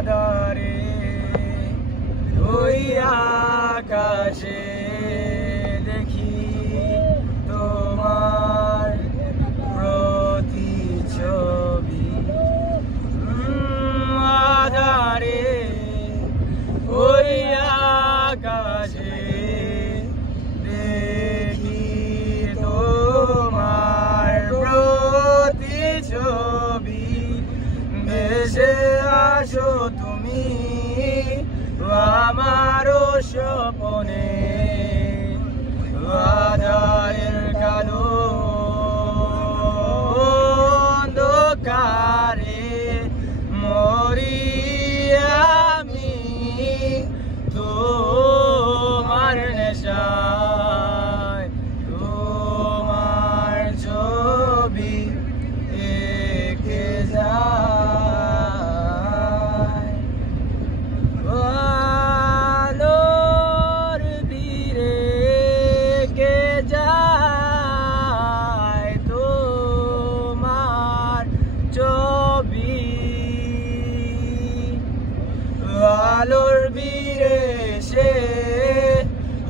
আধারে ওই আকাশে দেখি তোমার প্রতিচ্ছবি। আধারে ওই আকাশে দেখি তোমার প্রতিচ্ছবি। ভেসে আসো তুমি আমারও স্বপনে, আধারের কালো অন্ধকারে মরি আমি তোমার নেশায়, তোমার ছবি এঁকে যায়। আলোর ভিড়ে এঁকে যায় তোমার ছবি। আলোর ভিড়ে সে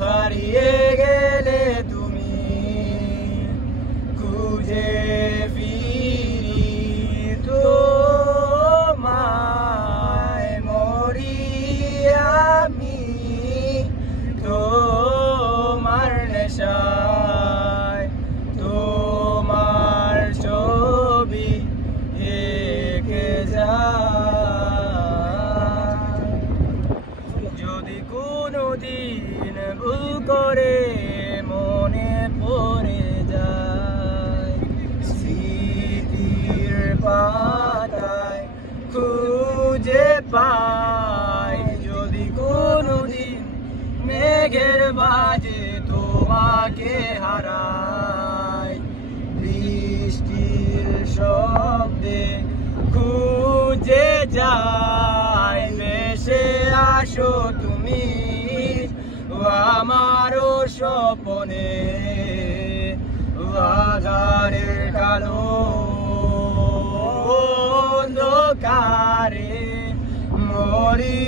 হারিয়ে গেলে তুমি, খুঁজে ফিরি তোমায় মরি আমি তোমার নেশায়, তোমার ছবি এঁকে যায়। যদি কোনোদিন ভুল করে মনে পড়ে যায় স্মৃতির পাতায় খুঁজে পাই, যদি কোনোদিন মেঘের মাঝে তোমাকে হারাই, বৃষ্টির শব্দে খুঁজে যাই, ভেসে আসো তুমি আমারও স্বপনে, আধারের কালো অন্ধকারে মরি।